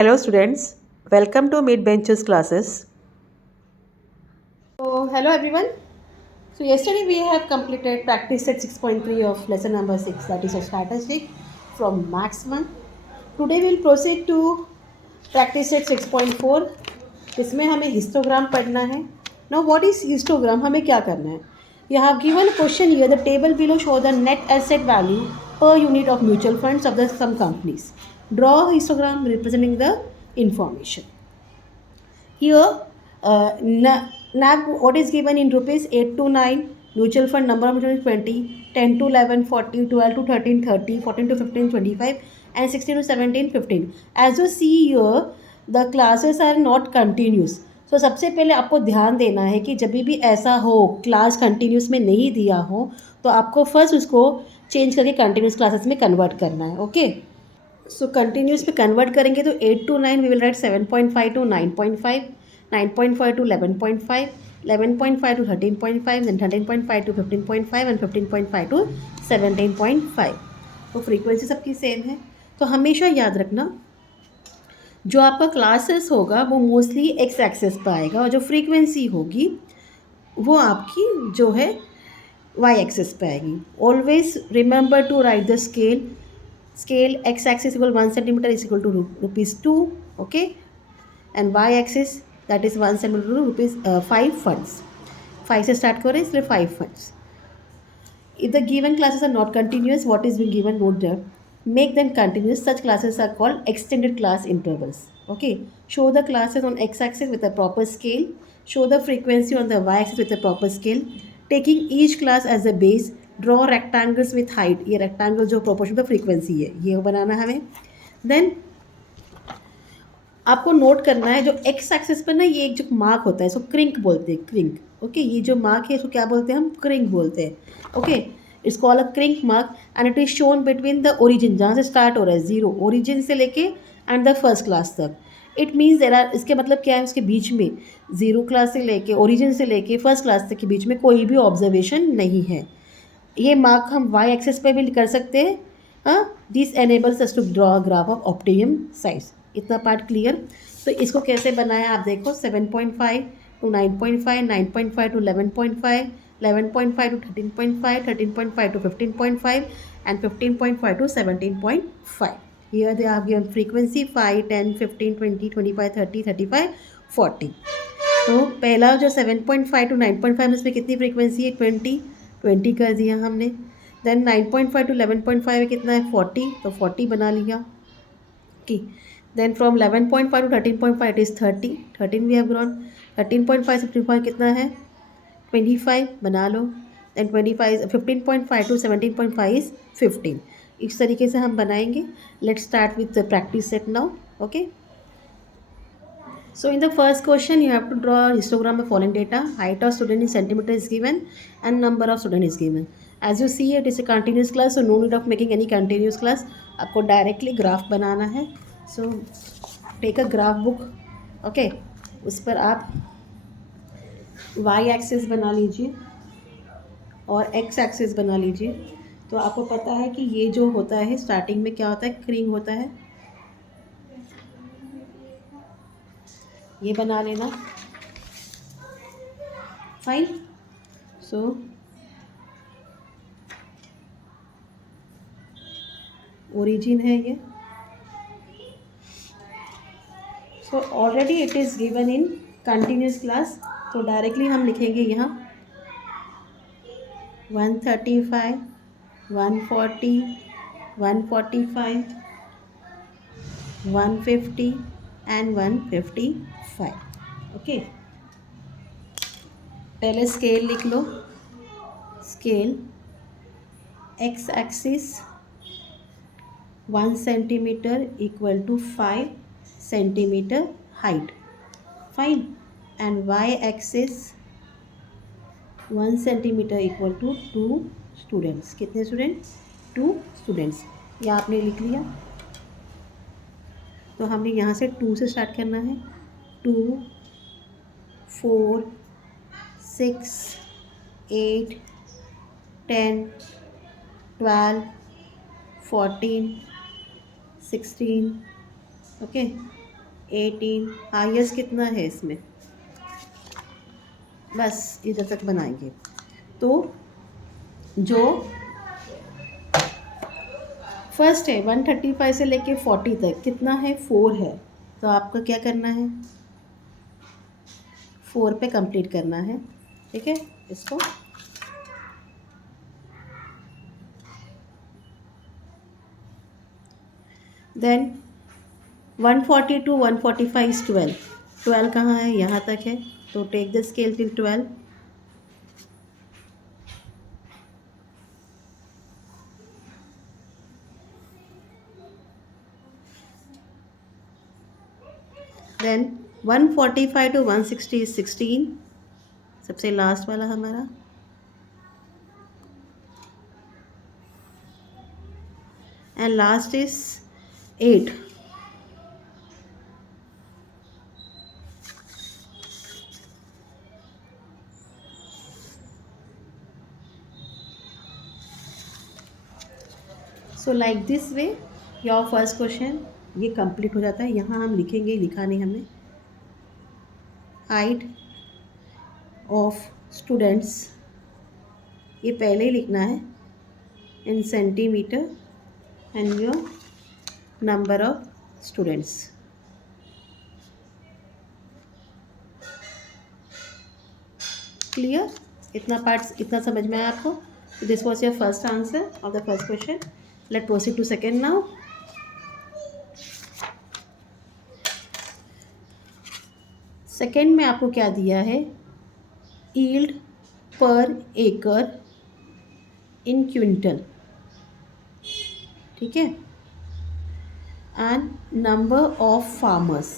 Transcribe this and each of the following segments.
Hello students, welcome to Mid Benches classes. So, hello everyone. So, yesterday we have completed practice set 6.3 of lesson number 6, that is a statistic from Max 1. Today we will proceed to practice set 6.4. इसमें हमें histogram पढ़ना है. Now, what is histogram? हमें क्या करना है? You have given a question here. The table below show the net asset value per unit of mutual funds of the some companies. Draw a histogram representing the information. Here, NAV, what is given in rupees 8 to 9, mutual fund number of mutual 20, 10 to 11, 40, 12 to 13, 30, 14 to 15, 25, and 16 to 17, 15. As you see here, the classes are not continuous. So सबसे पहले आपको ध्यान देना है कि जब भी ऐसा हो क्लास कंटिन्यूस में नहीं दिया हो तो आपको फर्स्ट उसको चेंज करके कंटिन्यूस क्लासेस में कन्वर्ट करना है. ओके, सो कंटिन्यूस में कन्वर्ट करेंगे तो 8 to 9 we will write 7.5 to 9.5, 9.5 to 11.5, 11.5 to 13.5, then 13.5 to 15.5 and 15.5 to 17.5. तो फ्रीक्वेंसी सबकी सेम है. तो हमेशा याद रखना जो आपका क्लासेस होगा वो मोस्टली एक्स एक्सेस पर आएगा और जो फ्रीक्वेंसी होगी वो आपकी जो है वाई एक्सेस पे आएगी. Always remember to write the scale x axis equal 1 centimeter is equal to rupees 2, okay, and y axis that is 1 centimeter to rupees 5 funds. 5 से start करें इसलिए 5 funds. If the given classes are not continuous, what is being given, note there, make them continuous. Such classes are called extended class intervals. Okay, show the classes on x axis with a proper scale, show the frequency on the y axis with a proper scale, taking each class as a base, draw rectangles with height. ये rectangle जो proportion of frequency है ये बनाना है हमें. Then आपको note करना है जो एक्स एक्सिस पर ना ये एक जो मार्क होता है इसको क्रिंक बोलते हैं. क्रिंक, ओके, ये जो मार्क है इसको क्या बोलते हैं हम? क्रिंक बोलते हैं. Okay, it's call a Crick mark and it is shown between the origin, जहाँ से स्टार्ट हो रहा है जीरो, ओरिजिन से लेके एंड द फर्स्ट क्लास तक. इट मीन्स देर आर, इसके मतलब क्या है, उसके बीच में जीरो क्लास से लेके ओरिजिन से लेके फर्स्ट क्लास तक के बीच में कोई भी ऑब्जर्वेशन नहीं है. ये मार्क हम वाई एक्सेस पे भी कर सकते हैं. हाँ, this enables us to draw graph of optimum size. इतना पार्ट क्लियर. तो इसको कैसे बनाया आप देखो, 7.5 to 9.5, 9.5 to 11.5, 11.5 to 13.5, 13.5 to 15.5 and 15.5 to 17.5. Here they are given frequency 5, 10, 15, 20, 25, 30, 35, 40. तो पहला जो 7.5 to 9.5 में इसमें कितनी फ्रीक्वेंसी है? 20 कर दिया हमने. देन 9.5 to 11.5 में कितना है? 40, तो 40 बना लिया. Okay, then from 11.5 to 13.5 it is 30, 13 we have grown. 13.5 से 15 कितना है? 25 बना लो. Then 25, 15.5 to 17.5 is 15. इस तरीके से हम बनाएंगे. Let's start with the practice set now. Okay, so in the first question you have to draw a histogram of following data. Height of student in centimeter is given and number of student is given. As you see it is a continuous class, so no need of making any continuous class. आपको directly graph बनाना है. So take a graph book. Okay, उस पर आप y axis बना लीजिए और x axis बना लीजिए. तो आपको पता है कि ये जो होता है स्टार्टिंग में क्या होता है? क्रिंग होता है. ये बना लेना. फाइन. सो ओरिजिन है ये. So already it is given in continuous class, तो डायरेक्टली हम लिखेंगे यहाँ 135, 140, 145, 150 एंड 155. ओके, पहले स्केल लिख लो. Scale X axis 1 centimetre equal to 5 centimetre height. Fine. And Y axis 1 centimetre equal to 2 students. कितने स्टूडेंट? 2 स्टूडेंट्स. यह आपने लिख लिया. तो हमने यहाँ से 2 से स्टार्ट करना है. 2, 4, 6, 8, 10, 12, 14, 16. ओके, 18, हाईएस्ट कितना है इसमें, बस इधर तक बनाएंगे। तो जो फर्स्ट है 135 से लेके 40 तक कितना है, 4 है। तो आपको क्या करना है, 4 पे कंप्लीट करना है। ठीक है, इसको देन 140 टू 145 इज 12। 12 कहाँ है, यहाँ तक है। तो take the scale till 12। Then 145 to 160 is 16, सबसे लास्ट वाला हमारा। And last is 8। So like this way your first question ये कंप्लीट हो जाता है। यहाँ हम लिखेंगे, लिखा नहीं हमने, हाइट ऑफ स्टूडेंट्स, ये पहले ही लिखना है in centimetre and your number of students. Clear, इतना पार्ट इतना समझ में आया आपको। This was your first answer of the first question. Let proceed to second now. Second में आपको क्या दिया है, yield per acre in quintal. ठीक है, and number of farmers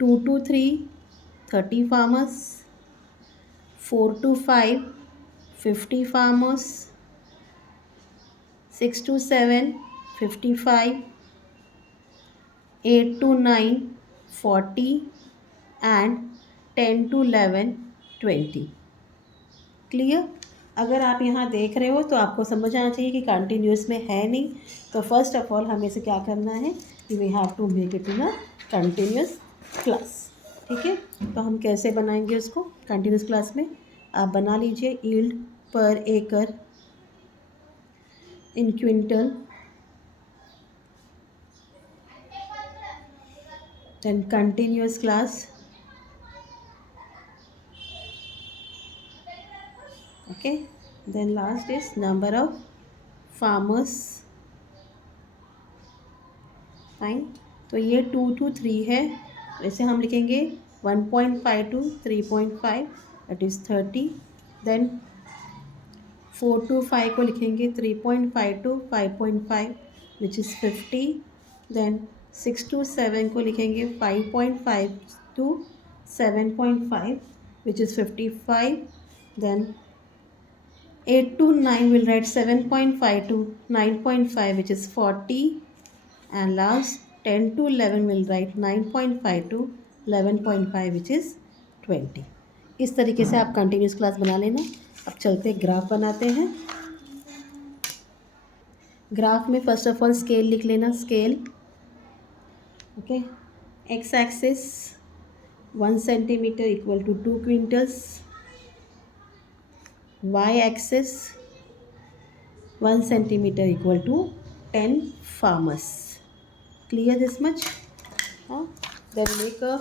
2 to 3 30 farmers, 4 to 5 50 farmers, 6 to 7 55, 8 to 9 40 and 10 to 11 20। Clear, अगर आप यहाँ देख रहे हो तो आपको समझ आना चाहिए कि कंटिन्यूस में है नहीं। तो फर्स्ट ऑफ ऑल हमें से क्या करना है कि we have to make it in a continuous class. ठीक है, तो हम कैसे बनाएंगे उसको कंटिन्यूस क्लास में, आप बना लीजिए yield per acre in quintal, then continuous class. Okay, then last is number of farmers. Fine, तो ये 2 to 3 है, वैसे हम लिखेंगे 1.5 to 3.5 that is 30। Then 4 to 5 को लिखेंगे 3.5 to 5.5 which is 50। Then 6 to 7 को लिखेंगे 5.5 to 7.5 which is 55। Then 8 to 9 will write 7.5 to 9.5 which is 40, and last 10 to 11 will write 9.5 to 11.5 which is 20। इस तरीके से आप कंटिन्यूस क्लास बना लेना। अब चलते ग्राफ बनाते हैं। ग्राफ में फर्स्ट ऑफ ऑल स्केल लिख लेना, scale. Okay, X axis 1 centimetre equal to 2 quintals, y axis 1 centimeter equal to 10 farmers। Clear this much? Then make a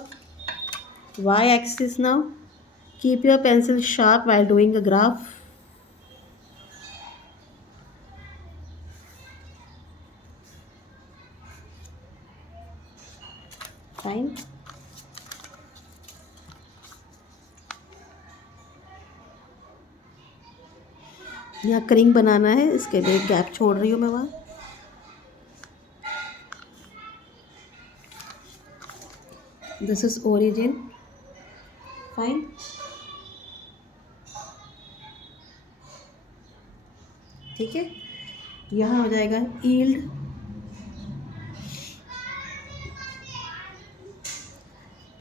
y axis now. Keep your pencil sharp while doing a graph. Fine. यहाँ करिंग बनाना है, इसके लिए gap छोड़ रही हूँ मैं वहाँ। This is origin. Fine, ठीक है, यहाँ हो जाएगा यील्ड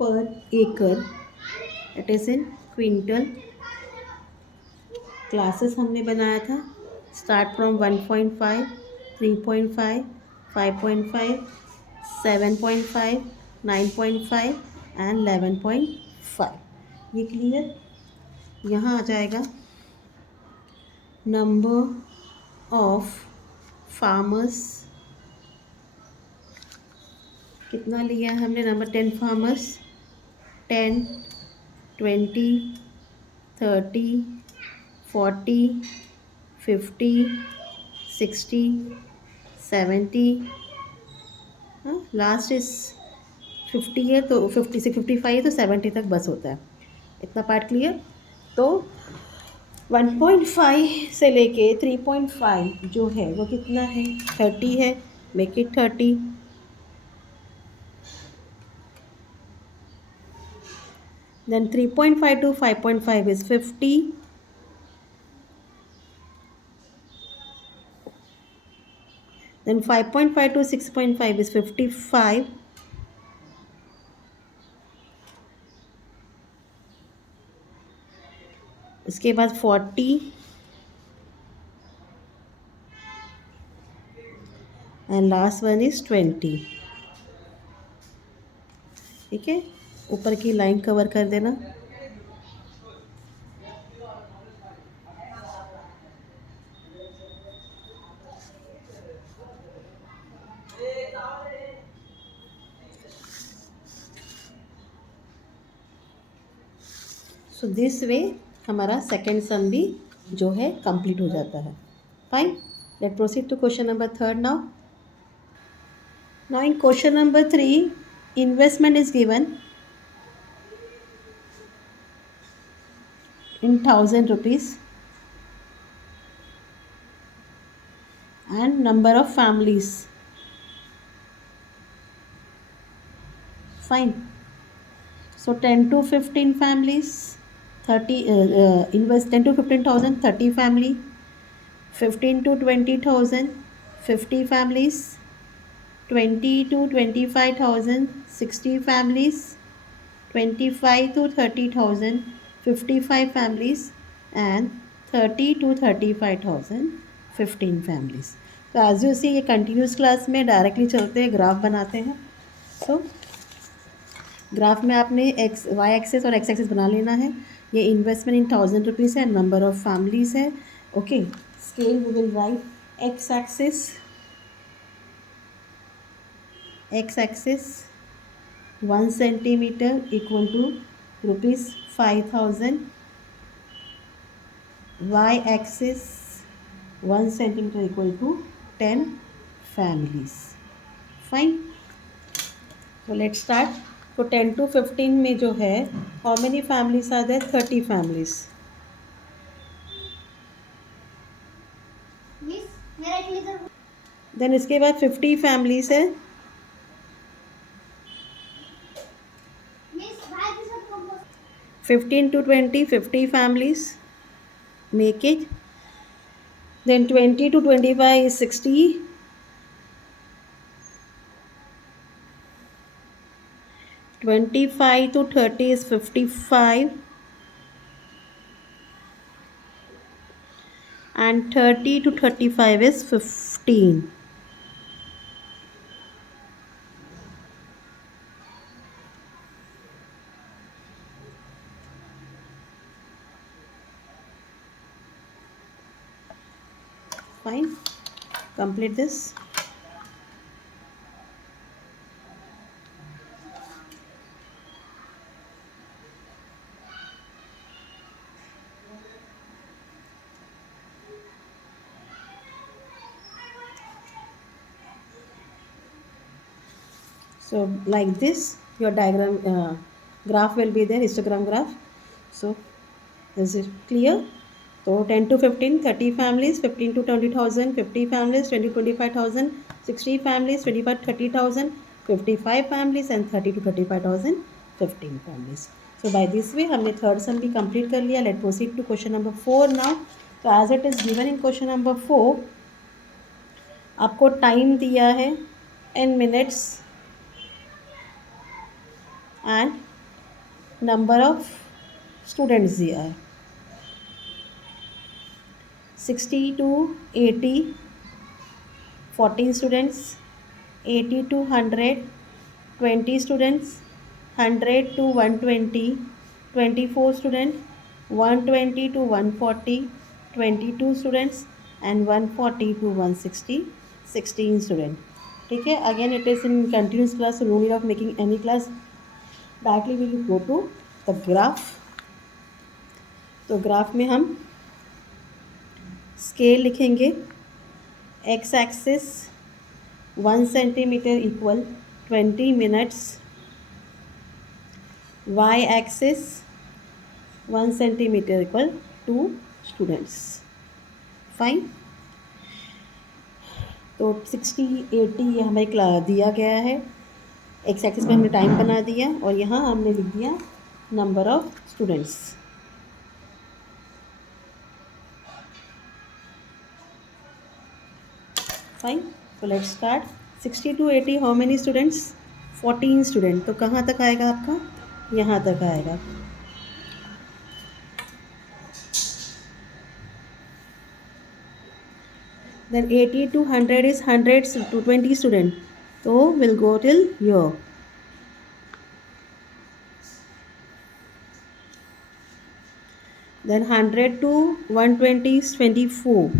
पर एकड़, it is in quintal. Classes हमने बनाया था, स्टार्ट फ्रॉम 1.5 3.5 5.5, 7.5, 9.5 एंड 11.5। ये क्लियर। यहाँ आ जाएगा नंबर ऑफ फार्मर्स, कितना लिया है हमने, नंबर 10 फार्मर्स, 10, 20, 30, 40, 50, 60, 70, लास्ट इज 50 है तो 50 से 55 है तो 70 तक बस होता है। इतना पार्ट क्लियर। तो 1.5 से लेके 3.5 जो है वो कितना है, 30 है, make it 30। Then 3.5 to 5.5 is 50. Then 5.5 to 6.5 is 55. उसके बाद 40 एंड लास्ट वन इज 20। ठीक है, ऊपर की लाइन कवर कर देना। सो दिस वे हमारा सेकेंड सम भी जो है कंप्लीट हो जाता है। Fine, let proceed to question number 3 now. Now in question number 3 investment is given in 1000 rupees and number of families. Fine. So 10 to 15 families, 30 invest 10 to 15,000 30 family, 15 to 20,000 50 families, 20 to 25,000 60 families, 25 to 30,000 55 families and 30 to 35,000 15 families। तो as you see ये continuous class में directly चलते हैं, graph बनाते हैं। सो graph में आपने X Y axis और एक्स एक्सेस बना लेना है। ये इन्वेस्टमेंट इन 1000 रुपीज़ है, नंबर ऑफ फैमिलीज है। Okay, scale we will write X axis 1 centimetre equal to ₹5,000, y axis 1 centimeter equal to 10 families। Fine, so let's start। तो 10 to 15 में जो है how many families are there, 30 families। Then इसके बाद 50 families है, fifteen to 20 50 families, make it। Then 20 to 25 is 60, 25 to 30 is 55 and 30 to 35 is 15। Fine, complete this। So like this your diagram graph will be there, histogram graph। So is it clear? So 10 to 15 30 families, 15 to 20,000 50 families, 20 to 25,000 60 families, 25 to 30,000 55 families and 30 to 35,000 15 families। So by this way हमने third sum भी complete कर लिया। Let proceed to question number 4 now. तो as it is given in question number 4 आपको time दिया है 10 minutes and number of students दिया है 60 to 80, 14 students, 80 to 100, 20 students, 100 to 120, 24 students, 120 to 140, 22 students and 140 to 160, 16 students. ठीक है, again it is in continuous class, so no need of making any class. Directly we will go to the graph. तो graph में हम scale लिखेंगे. X axis 1 centimetre equal 20 minutes. Y axis 1 centimetre equal 2 students. Fine. तो 60 80 ये हमें दिया गया है. एक्स एक्सिस में हमने टाइम बना दिया और यहाँ हमने लिख दिया नंबर ऑफ स्टूडेंट्स. फाइन. तो let's start. 60 to 80 how many students? 14 student. तो कहाँ तक आएगा आपका? यहाँ तक आएगा. Then 80 to 100 is 100 to 20 student. So we'll go till here. Then 100 to 120 is 24.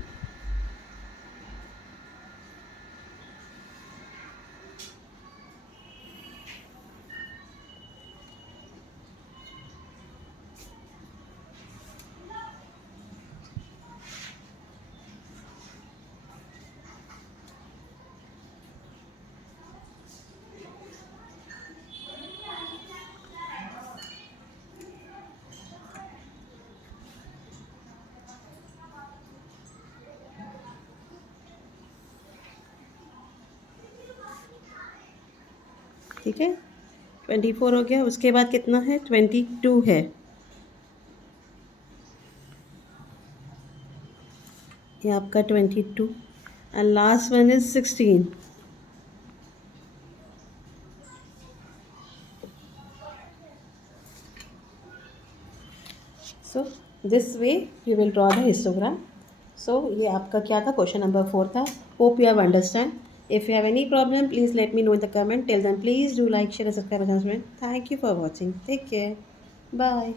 ठीक है, 24 हो गया. उसके बाद कितना है? 22 है. ये आपका 22 and last one is 16. So this way we will draw the histogram. सो ये आपका क्या था? क्वेश्चन नंबर 4 था. Hope you have understand. If you have any problem, please let me know in the comment. Till then, please do like, share and subscribe my channel. Thank you for watching. Take care. Bye.